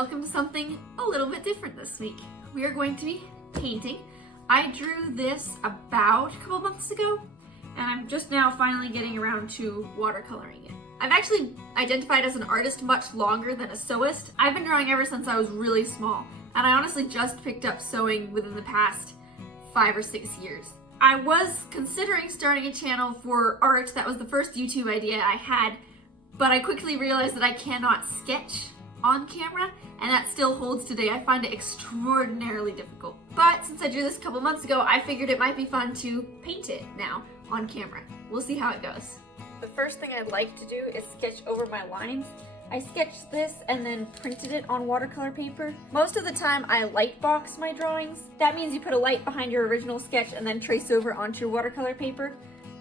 welcome to something a little bit different this week. We are going to be painting. I drew this about a couple months ago, and I'm just now finally getting around to watercoloring it. I've actually identified as an artist much longer than a sewist. I've been drawing ever since I was really small, and I honestly just picked up sewing within the past 5 or 6 years. I was considering starting a channel for art. That was the first YouTube idea I had, but I quickly realized that I cannot sketch on camera, and that still holds today. I find it extraordinarily difficult. But since I drew this a couple months ago, I figured it might be fun to paint it now on camera. We'll see how it goes. The first thing I like to do is sketch over my lines. I sketched this and then printed it on watercolor paper. Most of the time I light box my drawings. That means you put a light behind your original sketch and then trace over onto your watercolor paper.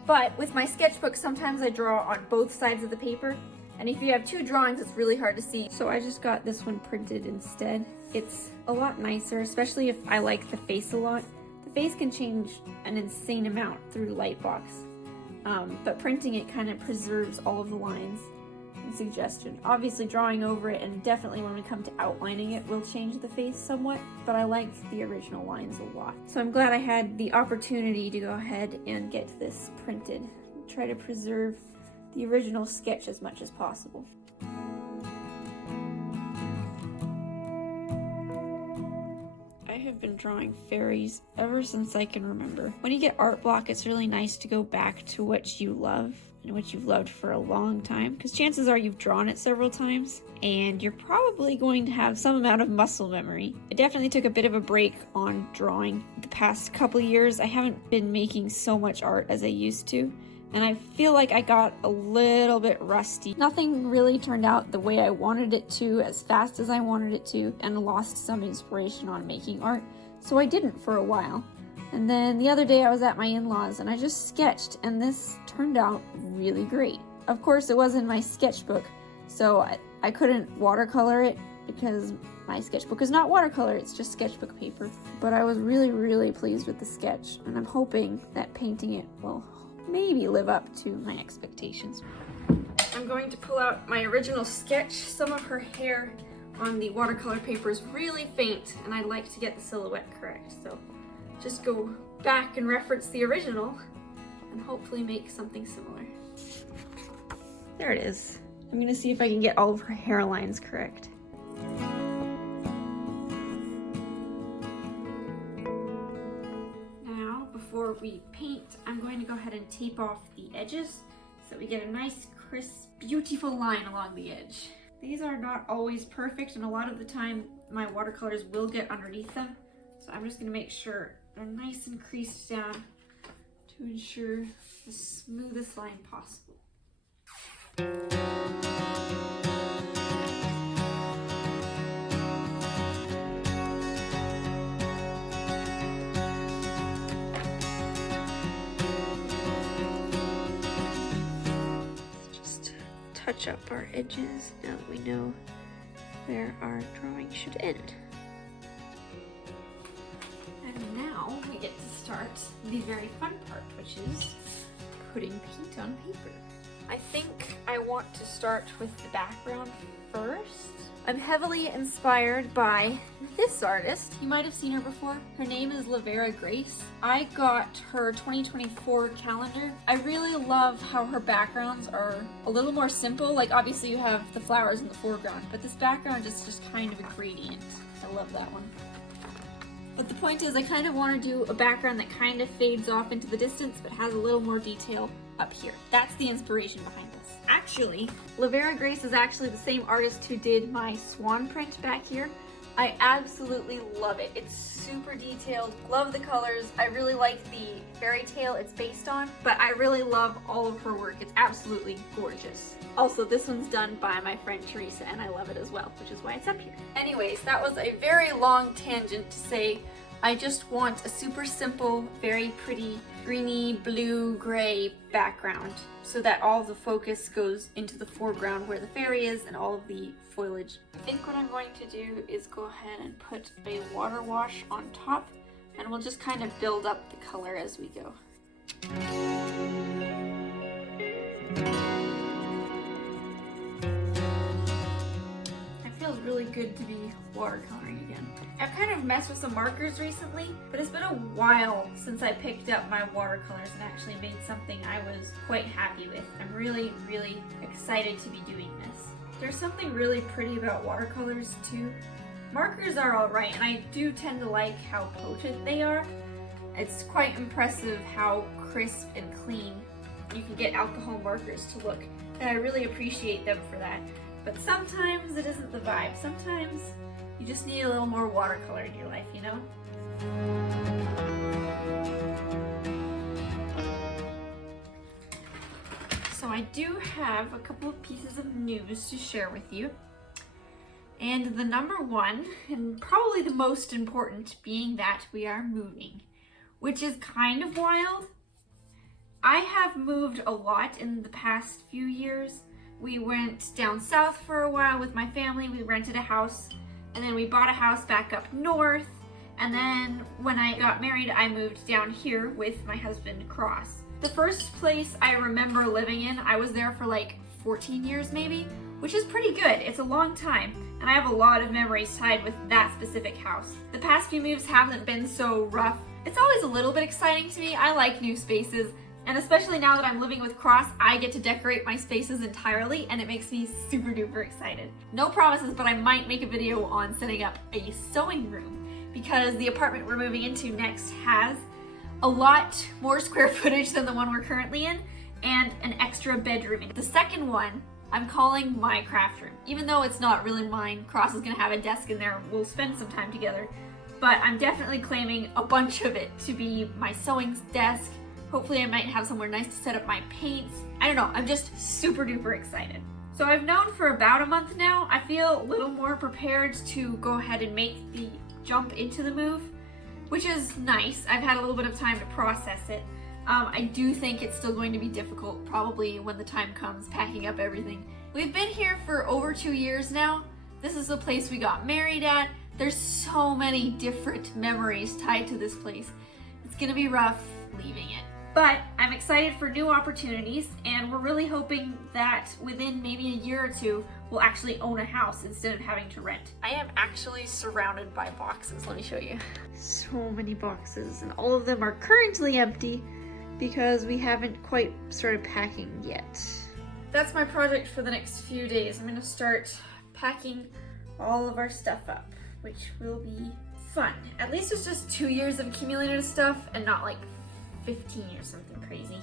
But with my sketchbook, sometimes I draw on both sides of the paper. And if you have two drawings, it's really hard to see. So I just got this one printed instead. It's a lot nicer, especially if I like the face a lot. The face can change an insane amount through Lightbox. But printing it kind of preserves all of the lines and suggestion. Obviously drawing over it, and definitely when we come to outlining it, will change the face somewhat, but I like the original lines a lot. So I'm glad I had the opportunity to go ahead and get this printed. Try to preserve the original sketch as much as possible. I have been drawing fairies ever since I can remember. When you get art block, it's really nice to go back to what you love and what you've loved for a long time, because chances are you've drawn it several times and you're probably going to have some amount of muscle memory. I definitely took a bit of a break on drawing the past couple years. I haven't been making so much art as I used to, and I feel like I got a little bit rusty. Nothing really turned out the way I wanted it to, as fast as I wanted it to, and lost some inspiration on making art, so I didn't for a while. And then the other day I was at my in-laws and I just sketched, and this turned out really great. Of course, it was in my sketchbook, so I couldn't watercolor it because my sketchbook is not watercolor, it's just sketchbook paper. But I was really pleased with the sketch, and I'm hoping that painting it will maybe live up to my expectations. I'm going to pull out my original sketch. Some of her hair on the watercolor paper is really faint, and I'd like to get the silhouette correct. So just go back and reference the original and hopefully make something similar. There it is. I'm gonna see if I can get all of her hairlines correct. Before we paint, I'm going to go ahead and tape off the edges so we get a nice, crisp, beautiful line along the edge. These are not always perfect, and a lot of the time my watercolors will get underneath them, so I'm just going to make sure they're nice and creased down to ensure the smoothest line possible. Touch up our edges now that we know where our drawing should end. And now we get to start the very fun part, which is putting paint on paper. I think I want to start with the background first. I'm heavily inspired by this artist. You might have seen her before. Her name is Lavera Grace. I got her 2024 calendar. I really love how her backgrounds are a little more simple. Like, obviously you have the flowers in the foreground, but this background is just kind of a gradient. I love that one. But the point is, I kind of want to do a background that kind of fades off into the distance but has a little more detail up here. That's the inspiration behind this. Actually, Lavera Grace is actually the same artist who did my swan print back here. I absolutely love it. It's super detailed. Love the colors. I really like the fairy tale it's based on, but I really love all of her work. It's absolutely gorgeous. Also, this one's done by my friend Teresa, and I love it as well, which is why it's up here. Anyways, that was a very long tangent to say I just want a super simple, very pretty, greeny, blue, gray background so that all the focus goes into the foreground where the fairy is and all of the foliage. I think what I'm going to do is go ahead and put a water wash on top, and we'll just kind of build up the color as we go. It feels really really good to be watercoloring again. I've kind of messed with some markers recently, but it's been a while since I picked up my watercolors and actually made something I was quite happy with. I'm really, really excited to be doing this. There's something really pretty about watercolors too. Markers are alright, and I do tend to like how potent they are. It's quite impressive how crisp and clean you can get alcohol markers to look, and I really appreciate them for that. But sometimes it isn't the vibe. Sometimes you just need a little more watercolor in your life, you know? So I do have a couple of pieces of news to share with you. And the number one, and probably the most important, being that we are moving, which is kind of wild. I have moved a lot in the past few years. We went down south for a while with my family. We rented a house, and then we bought a house back up north. And then when I got married, I moved down here with my husband, Cross. The first place I remember living in, I was there for like 14 years maybe, which is pretty good. It's a long time, and I have a lot of memories tied with that specific house. The past few moves haven't been so rough. It's always a little bit exciting to me. I like new spaces, and especially now that I'm living with Cross, I get to decorate my spaces entirely, and it makes me super duper excited. No promises, but I might make a video on setting up a sewing room, because the apartment we're moving into next has a lot more square footage than the one we're currently in, and an extra bedroom. The second one I'm calling my craft room. Even though it's not really mine, Cross is gonna have a desk in there. We'll spend some time together, but I'm definitely claiming a bunch of it to be my sewing desk. Hopefully I might have somewhere nice to set up my paints. I don't know, I'm just super duper excited. So I've known for about a month now. I feel a little more prepared to go ahead and make the jump into the move, which is nice. I've had a little bit of time to process it. I do think it's still going to be difficult, probably when the time comes, packing up everything. We've been here for over 2 years now. This is the place we got married at. There's so many different memories tied to this place. It's gonna be rough leaving it. But I'm excited for new opportunities, and we're really hoping that within maybe a year or two, we'll actually own a house instead of having to rent. I am actually surrounded by boxes. Let me show you. So many boxes, and all of them are currently empty because we haven't quite started packing yet. That's my project for the next few days. I'm gonna start packing all of our stuff up, which will be fun. At least it's just 2 years of accumulated stuff and not like 15 or something crazy.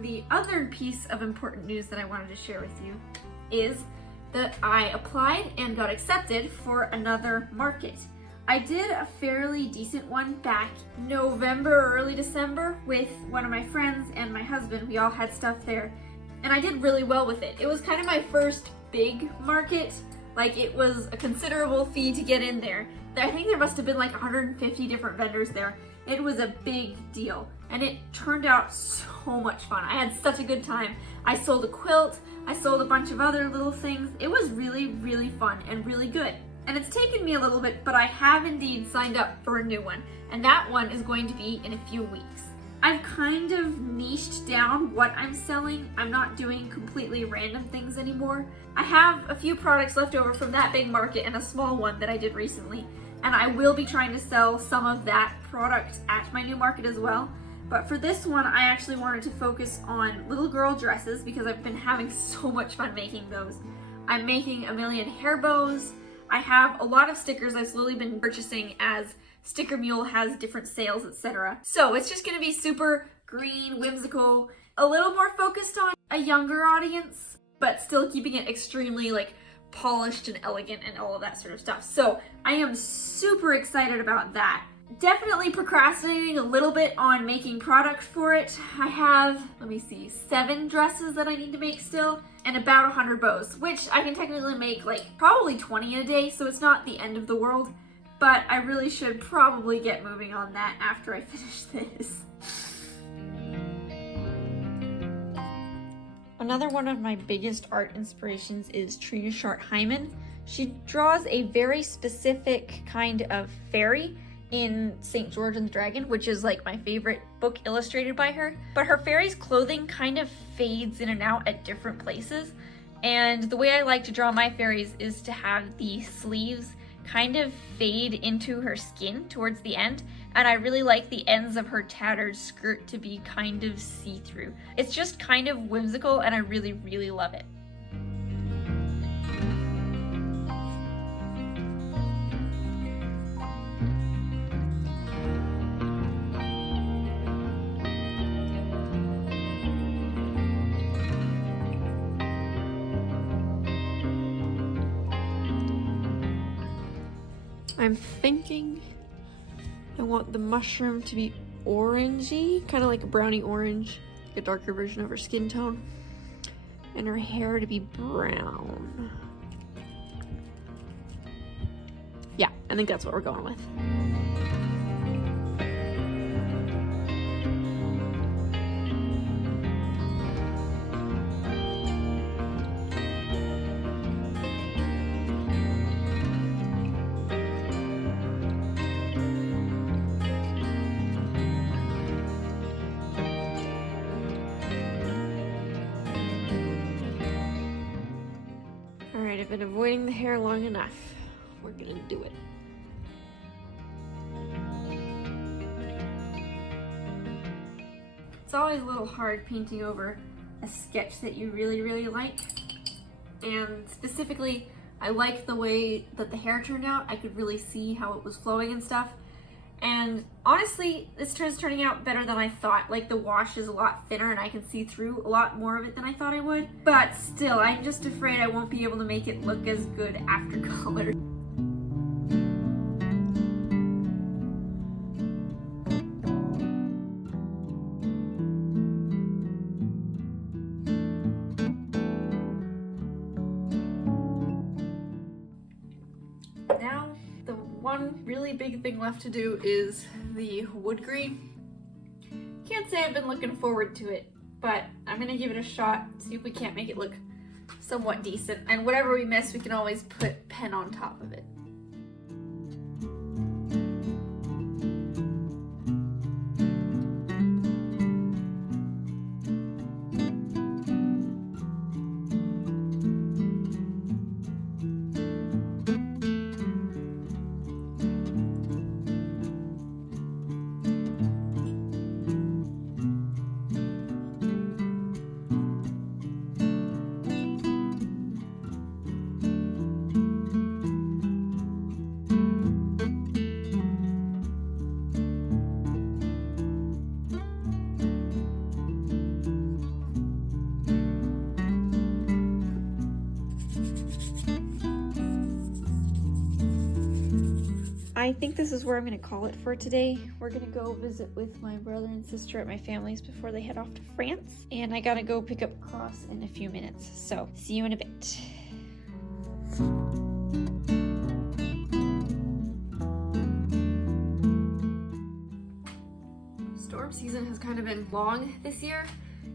The other piece of important news that I wanted to share with you is that I applied and got accepted for another market. I did a fairly decent one back November or early December with one of my friends and my husband. We all had stuff there, and I did really well with it. It was kind of my first big market. Like, it was a considerable fee to get in there. I think there must have been like 150 different vendors there. It was a big deal, and it turned out so much fun. I had such a good time. I sold a quilt, I sold a bunch of other little things. It was really, really fun and really good. And it's taken me a little bit, but I have indeed signed up for a new one, and that one is going to be in a few weeks. I've kind of niched down what I'm selling. I'm not doing completely random things anymore. I have a few products left over from that big market and a small one that I did recently, and I will be trying to sell some of that product at my new market as well. But for this one, I actually wanted to focus on little girl dresses because I've been having so much fun making those. I'm making a million hair bows. I have a lot of stickers I've slowly been purchasing as Sticker Mule has different sales, etc. So it's just gonna be super green, whimsical, a little more focused on a younger audience, but still keeping it extremely like polished and elegant and all of that sort of stuff. So I am super excited about that. Definitely procrastinating a little bit on making product for it. I have, let me see, 7 dresses that I need to make still, and about 100 bows, which I can technically make like probably 20 in a day, so it's not the end of the world, but I really should probably get moving on that after I finish this. another one of my biggest art inspirations is Trina Short-Hyman. She draws a very specific kind of fairy in St. George and the Dragon, which is like my favorite book illustrated by her. But her fairy's clothing kind of fades in and out at different places. And the way I like to draw my fairies is to have the sleeves kind of fade into her skin towards the end. And I really like the ends of her tattered skirt to be kind of see-through. It's just kind of whimsical and I really, really love it. I'm thinking I want the mushroom to be orangey, kind of like a brownie orange, like a darker version of her skin tone, and her hair to be brown. Yeah, I think that's what we're going with. Alright, I've been avoiding the hair long enough. We're gonna do it. It's always a little hard painting over a sketch that you really, really like. And specifically, I like the way that the hair turned out. I could really see how it was flowing and stuff. And honestly, this is turning out better than I thought. Like the wash is a lot thinner and I can see through a lot more of it than I thought I would. But still, I'm just afraid I won't be able to make it look as good after color. Now, the one really big thing left to do is the wood green. Can't say I've been looking forward to it, but I'm gonna give it a shot, see if we can't make it look somewhat decent. And whatever we miss, we can always put pen on top of it. I think this is where I'm gonna call it for today. We're gonna go visit with my brother and sister at my family's before they head off to France. And I gotta go pick up Cross in a few minutes. So see you in a bit. Storm season has kind of been long this year.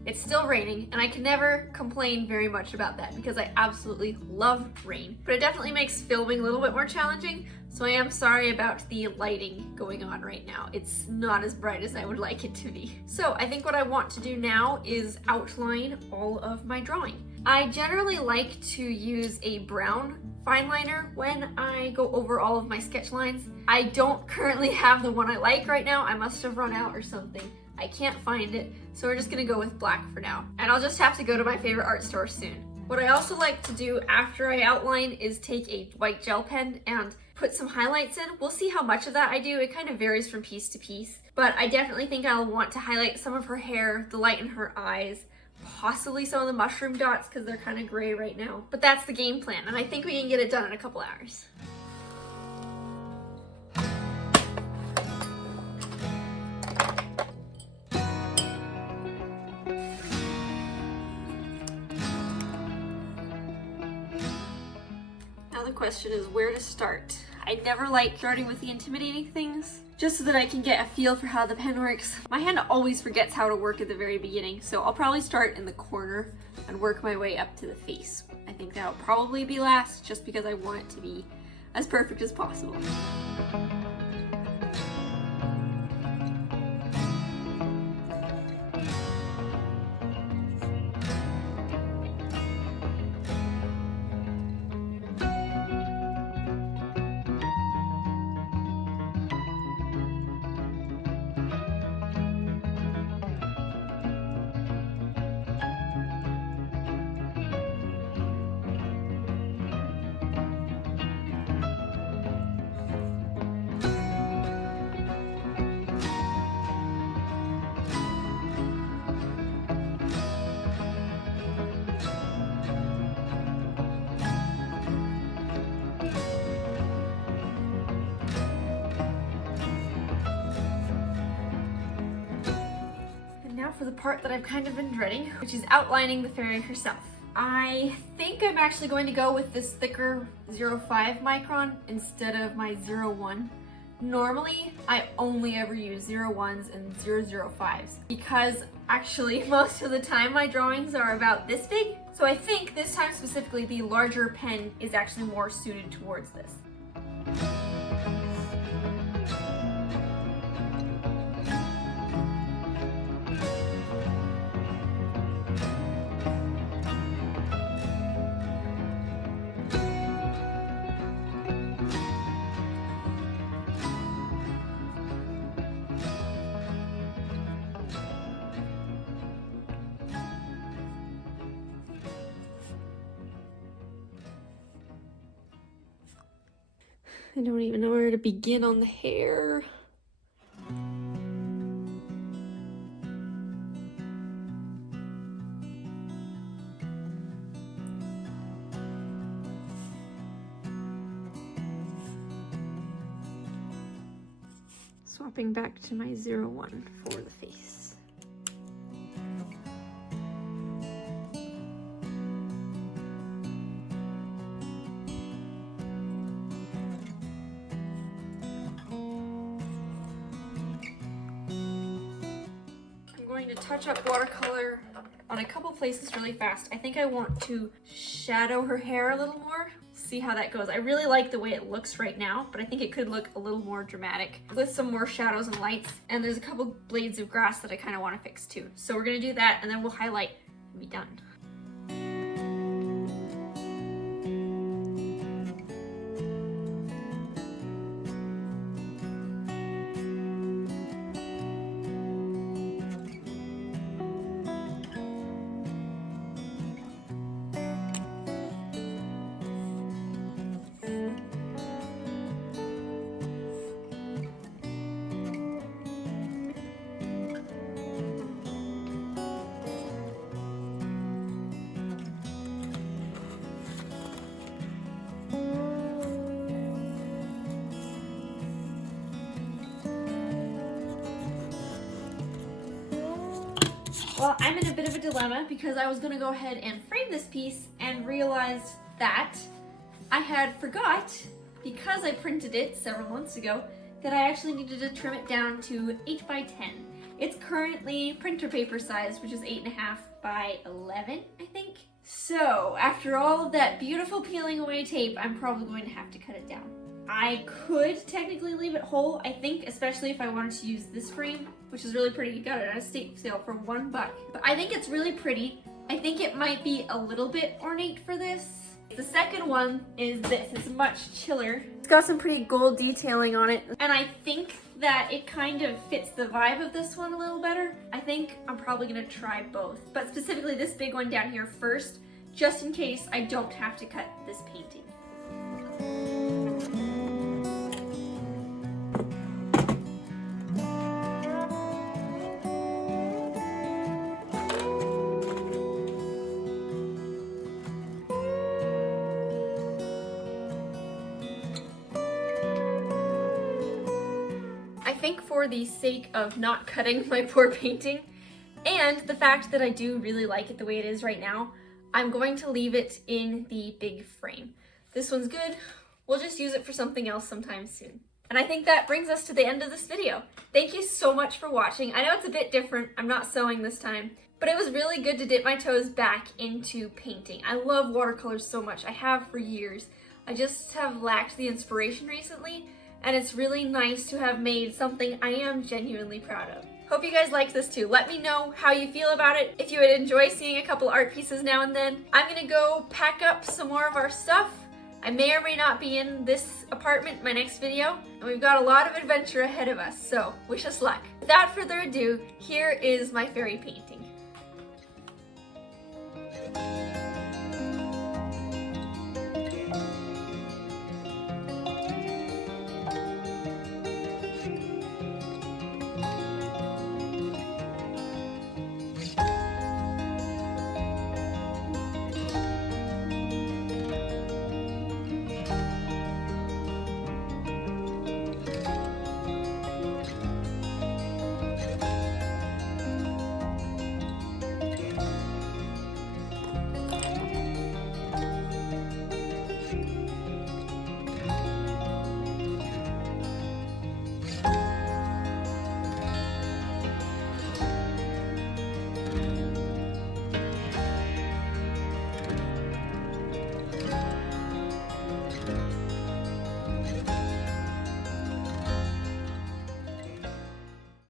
It's still raining, and I can never complain very much about that because I absolutely love rain. But it definitely makes filming a little bit more challenging, so I am sorry about the lighting going on right now. It's not as bright as I would like it to be. So I think what I want to do now is outline all of my drawing. I generally like to use a brown fine liner when I go over all of my sketch lines. I don't currently have the one I like right now. I must have run out or something. I can't find it, so we're just gonna go with black for now. And I'll just have to go to my favorite art store soon. What I also like to do after I outline is take a white gel pen and put some highlights in. We'll see how much of that I do. It kind of varies from piece to piece, but I definitely think I'll want to highlight some of her hair, the light in her eyes, possibly some of the mushroom dots because they're kind of gray right now. But that's the game plan, and I think we can get it done in a couple hours. Now the question is where to start. I never like starting with the intimidating things, just so that I can get a feel for how the pen works. My hand always forgets how to work at the very beginning, so I'll probably start in the corner and work my way up to the face. I think that'll probably be last, just because I want it to be as perfect as possible. Now for the part that I've kind of been dreading, which is outlining the fairy herself. I think I'm actually going to go with this thicker 0.5 micron instead of my 0.1. Normally, I only ever use 0.1s and 0.05s because actually most of the time my drawings are about this big. So I think this time specifically the larger pen is actually more suited towards this. I don't even know where to begin on the hair. Swapping back to my 0.1 for the face. To touch up watercolor on a couple places really fast. I think I want to shadow her hair a little more, see how that goes. I really like the way it looks right now, but I think it could look a little more dramatic with some more shadows and lights. And there's a couple blades of grass that I kind of want to fix too. So we're gonna do that and then we'll highlight and be done. Well, I'm in a bit of a dilemma because I was going to go ahead and frame this piece and realized that I had forgot, because I printed it several months ago, that I actually needed to trim it down to 8 by 10. It's currently printer paper size, which is 8.5 by 11, I think. So after all of that beautiful peeling away tape, I'm probably going to have to cut it down. I could technically leave it whole, I think, especially if I wanted to use this frame, which is really pretty. You got it at a estate sale for $1. But I think it's really pretty. I think it might be a little bit ornate for this. The second one is this. It's much chiller. It's got some pretty gold detailing on it, and I think that it kind of fits the vibe of this one a little better. I think I'm probably gonna try both, but specifically this big one down here first, just in case I don't have to cut this painting. I think for the sake of not cutting my poor painting, and the fact that I do really like it the way it is right now, I'm going to leave it in the big frame. This one's good. We'll just use it for something else sometime soon. And I think that brings us to the end of this video. Thank you so much for watching. I know it's a bit different. I'm not sewing this time, but it was really good to dip my toes back into painting. I love watercolors so much. I have for years. I just have lacked the inspiration recently, and it's really nice to have made something I am genuinely proud of. Hope you guys liked this too. Let me know how you feel about it. If you would enjoy seeing a couple art pieces now and then. I'm gonna go pack up some more of our stuff. I may or may not be in this apartment in my next video, and we've got a lot of adventure ahead of us, so wish us luck. Without further ado, here is my fairy painting.